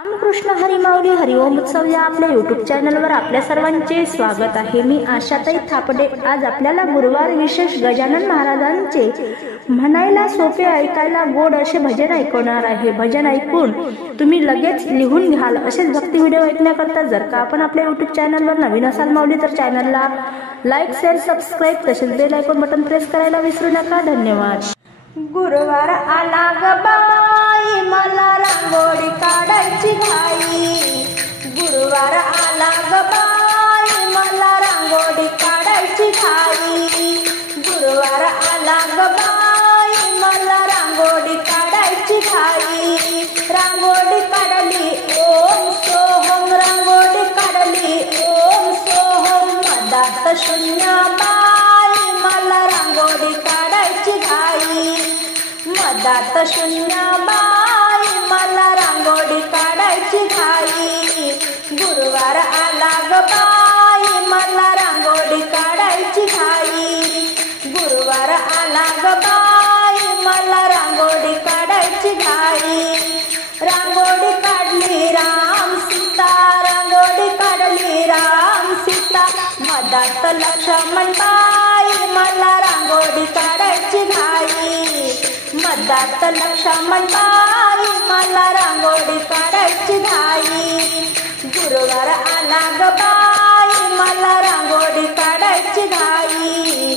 रामकृष्ण हरी माऊली हरिओम उत्सव या आपल्या यूट्यूब चॅनलवर आपल्या सर्वांचे स्वागत आहे। मी आशाताई थापडे आज आपल्याला गुरुवार विशेष गजानन महाराजांचे म्हणायला सोपे ऐकायला गोड असे भजन ऐकवणार आहे। भजन ऐकून तुम्ही लगेच लिहून घ्याल असेच भक्ती व्हिडिओ ऐकण्याकरता जर का आपण आपल्या यूट्यूब चॅनलवर नवीन असाल माऊली तर चॅनलला लाईक शेअर सबस्क्राईब तसेच बेल आयकॉन बटन प्रेस करायला विसरू नका। धन्यवाद। गुरुवार आला ग बाई मला रांगोळी काढायची घाई। गुरुवार आला ग बाई मला रांगोळी काढायची घाई। गुरुवार आला ग बाई मला रांगोळी काढायची घाई। रांगोळी काढली ओम सोहम रांगोळी काढली ओम सोहम मधात शून्य बाई मला रांगोळी काढायची घाई। मधात शून्य बाई मला रांगोळी काढायची घाई। गुरुवार आला ग बाई मला रांगोळी काढायची घाई। गुरुवार आला ग बाई मला रांगोळी काढायची घाई। रांगोळी काढली राम सीता रांगोळी काढली राम सीता मधात लक्ष्मण बाई मला रांगोळी काढायची घाई। मधात लक्ष्मण बाई मला रांगोळी काढायची घाई। गुरुवार आला ग बाई मला रांगोळी काढायची घाई।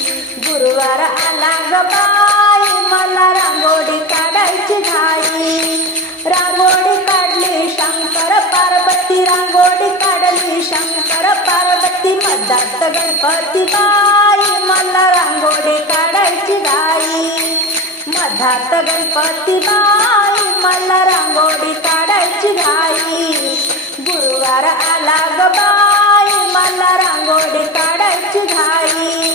गुरुवार आला ग बाई मला रांगोळी काढायची घाई। रांगोळी काढली शंकर पार्वती रांगोळी काढली शंकर पार्वती मधात गणपती बाई मला रांगोळी काढायची घाई। मधात गणपती बाई मला रांगोळी काढायची घाई। गुरुवार आला ग बाई मला रांगोळी काढायची घाई।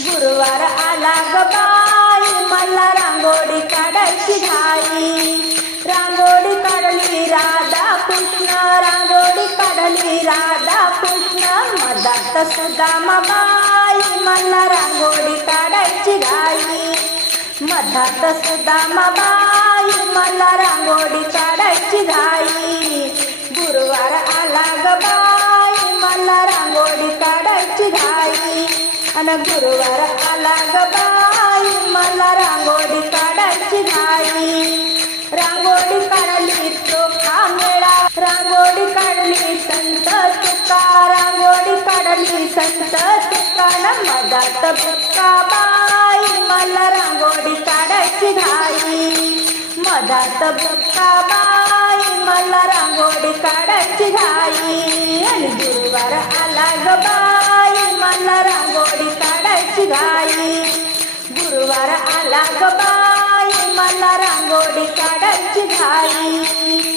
गुरुवार आला ग बाई मला रांगोळी काढायची घाई। रांगोळी काढली राधा कृष्ण रांगोळी काढली राधा कृष्ण मधात सुदामा बाई मला रांगोळी काढायची घाई। मधात सुदामा बाई मला रांगोळी काढायची घाई। गुरुवार आला ग बाई मला रांगोळी काढायची घाई। आणि गुरुवार आला ग बाई मला रांगोळी काढायची घाई। रांगोळी काढली चोखा मेळा रांगोळी काढली संत तुका रांगोळी काढली संत तुका मधात बुक्का बाई मला रांगोळी काढायची घाई। मधात बुक्का बाई मला रांगोळी काढायची घाई। आणि गुरुवार आला ग बाई मला रांगोळी काढायची घाई। गुरुवार आला ग बाई मला रांगोळी काढायची घाई।